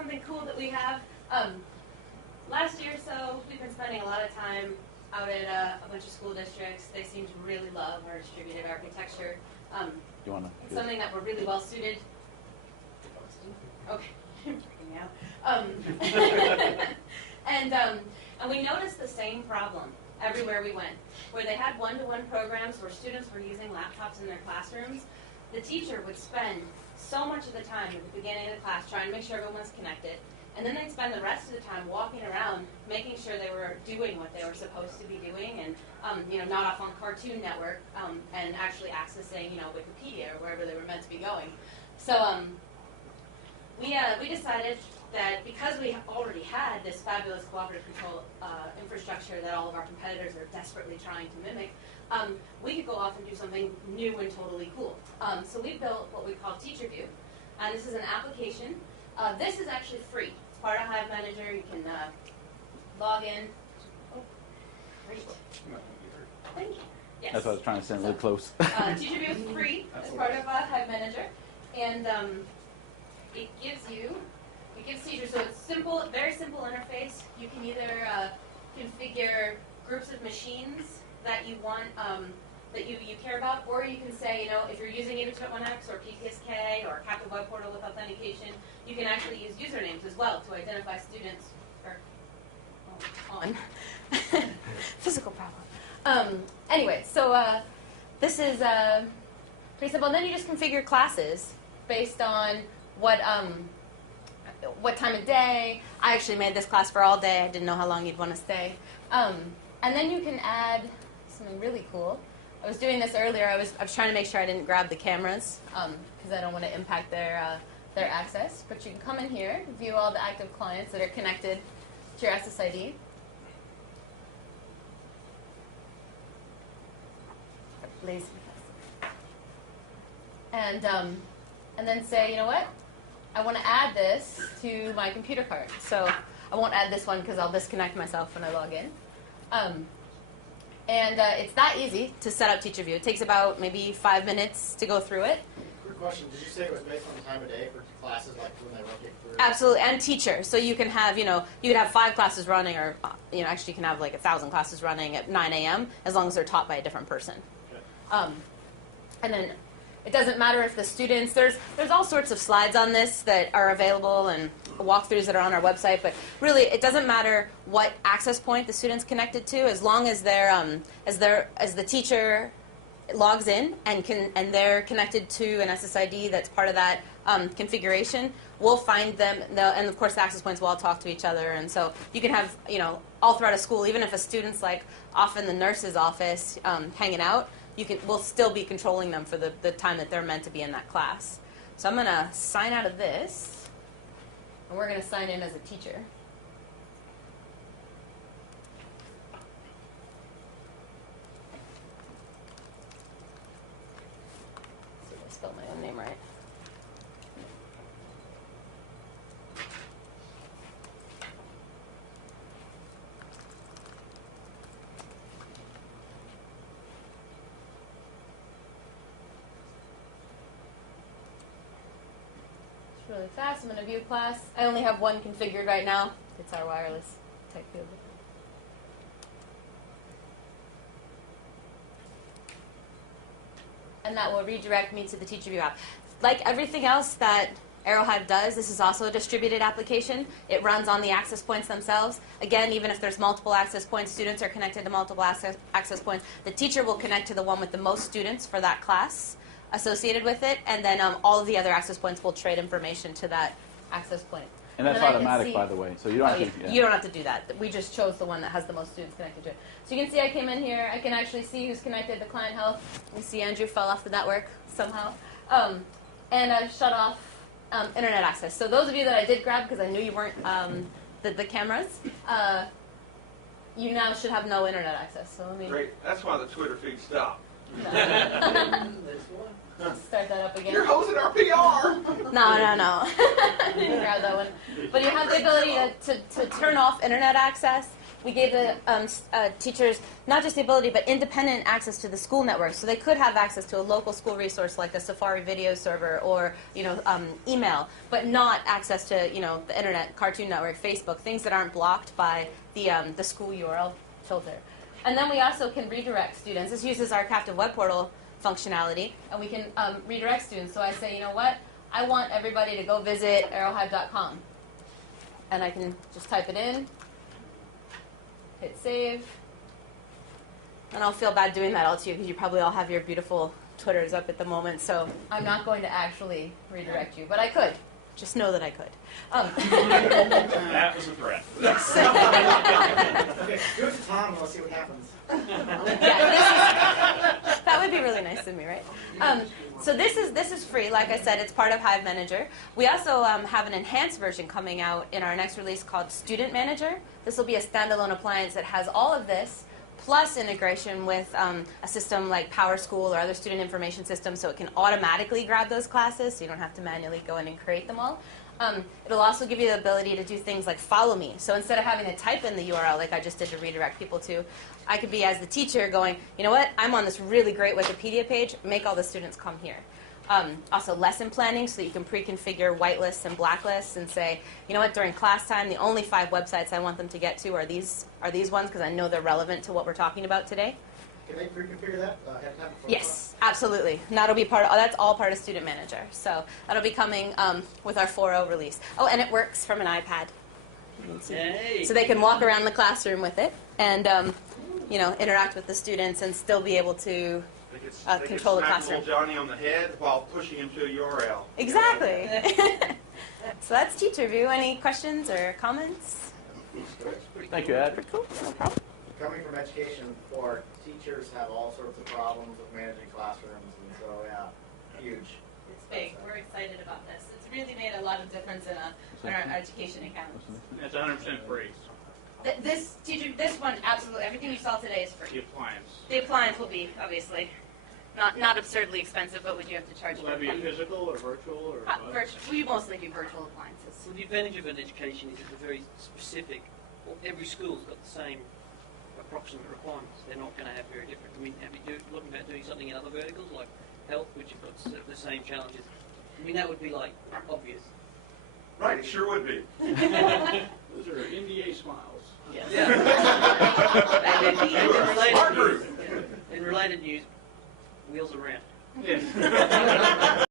something cool that we have. Last year or so, we've been spending a lot of time out at a bunch of school districts. They seem to really love our distributed architecture. It's something that we're really well suited. Okay, freaking me out. And we noticed the same problem everywhere we went, where they had one-to-one programs where students were using laptops in their classrooms. The teacher would spend so much of the time at the beginning of the class trying to make sure everyone was connected, and then they'd spend the rest of the time walking around making sure they were doing what they were supposed to be doing, and not off on Cartoon Network, and actually accessing Wikipedia or wherever they were meant to be going. So we decided that because we already had this fabulous cooperative control infrastructure that all of our competitors are desperately trying to mimic, we could go off and do something new and totally cool. So we built what we call TeacherView, and this is an application. This is actually free. It's part of Hive Manager. You can log in. Oh, great. Thank you. Yes. That's what I was trying to send really close. TeacherView is free as part of Hive Manager, and it gives teachers, so it's simple, very simple interface. You can either configure groups of machines that you want, that you care about, or you can say, if you're using either1X or PPSK or Captive Web Portal with authentication, you can actually use usernames as well to identify students. Physical problem. Anyway, so this is pretty simple. And then you just configure classes based on what time of day. I actually made this class for all day. I didn't know how long you'd want to stay. And then you can add something really cool. I was doing this earlier. I was trying to make sure I didn't grab the cameras because I don't want to impact their access. But you can come in here, view all the active clients that are connected to your SSID. Lazy. And then say, you know what? I want to add this to my computer card. So I won't add this one because I'll disconnect myself when I log in. It's that easy to set up TeacherView. It takes about maybe 5 minutes to go through it. Quick question. Did you say it was based on the time of day for classes, like when they rotate through? Absolutely, and teacher. So you can have, you could have 5 classes running, or, actually you can have like 1,000 classes running at 9 a.m. as long as they're taught by a different person. Okay. And then it doesn't matter if the students, there's all sorts of slides on this that are available and walkthroughs that are on our website, but really it doesn't matter what access point the student's connected to, as long as as the teacher logs in and they're connected to an SSID that's part of that configuration, we'll find them, and of course the access points will all talk to each other, and so you can have, all throughout a school, even if a student's like off in the nurse's office hanging out, we'll still be controlling them for the time that they're meant to be in that class. So I'm going to sign out of this, and we're going to sign in as a teacher. See if I spelled my own name right. Really fast. I'm going to view class. I only have one configured right now. It's our wireless type field. And that will redirect me to the TeacherView app. Like everything else that Aerohive does, this is also a distributed application. It runs on the access points themselves. Again, even if there's multiple access points, students are connected to multiple access points. The teacher will connect to the one with the most students for that class associated with it, and then all of the other access points will trade information to that access point. And that's automatic, by the way, so you don't have to. Yeah. You don't have to do that. We just chose the one that has the most students connected to it. So you can see I came in here. I can actually see who's connected to client health. You see Andrew fell off the network somehow. And I shut off internet access. So those of you that I did grab, because I knew you weren't the cameras, you now should have no internet access. So let me. Great. That's why the Twitter feed stopped. Start that up again. You're hosing our PR. No. I didn't grab that one. But you have the ability to turn off internet access. we gave the teachers not just the ability, but independent access to the school network. So they could have access to a local school resource like a Safari video server or email, but not access to the internet, Cartoon Network, Facebook, things that aren't blocked by the school URL filter. And then we also can redirect students. This uses our captive web portal functionality, and we can redirect students. So I say, you know what? I want everybody to go visit aerohive.com. And I can just type it in, hit save. And I'll feel bad doing that all to you because you probably all have your beautiful Twitters up at the moment. So I'm not going to actually redirect you, but I could. Just know that I could. That was a threat. Yes. Okay, do it to Tom and we'll see what happens. That would be really nice of me, right? So this is free. Like I said, it's part of Hive Manager. We also have an enhanced version coming out in our next release called Student Manager. This will be a standalone appliance that has all of this, plus integration with a system like PowerSchool or other student information systems, so it can automatically grab those classes, so you don't have to manually go in and create them all. It'll also give you the ability to do things like follow me. So instead of having to type in the URL like I just did to redirect people to, I could be, as the teacher, going, you know what, I'm on this really great Wikipedia page, make all the students come here. Also lesson planning, so that you can pre-configure whitelists and blacklists and say, you know what, during class time, the only 5 websites I want them to get to are these ones because I know they're relevant to what we're talking about today. Can they pre-configure that ahead of time? Yes, absolutely. And that'll be that's all part of Student Manager. So that'll be coming with our 4.0 release. Oh, and it works from an iPad. Hey. So they can walk around the classroom with it and interact with the students and still be able to control the classroom. Little Johnny on the head while pushing him to a URL. Exactly. So that's Teacher View. Any questions or comments? Thank you, Ed. Cool. No problem. Coming from education before, teachers have all sorts of problems with managing classrooms, and so, yeah, huge. It's big. We're excited about this. It's really made a lot of difference in our education accounts. It's 100% free. This one, absolutely. Everything you saw today is The free. appliance. The appliance will be, obviously, not absurdly expensive, but would you have to charge Will for that be it? physical or virtual or what? We mostly do virtual appliances. Well, the advantage of an education is it's very specific. Well, every school's got the same approximate requirements. They're not going to have very different. I mean, have you looking about doing something in other verticals like health, which have got the same challenges? I mean, that would be like obvious. Right, it sure would be. Those are NDA smiles. Yeah. And in related news, wheels around. Yes.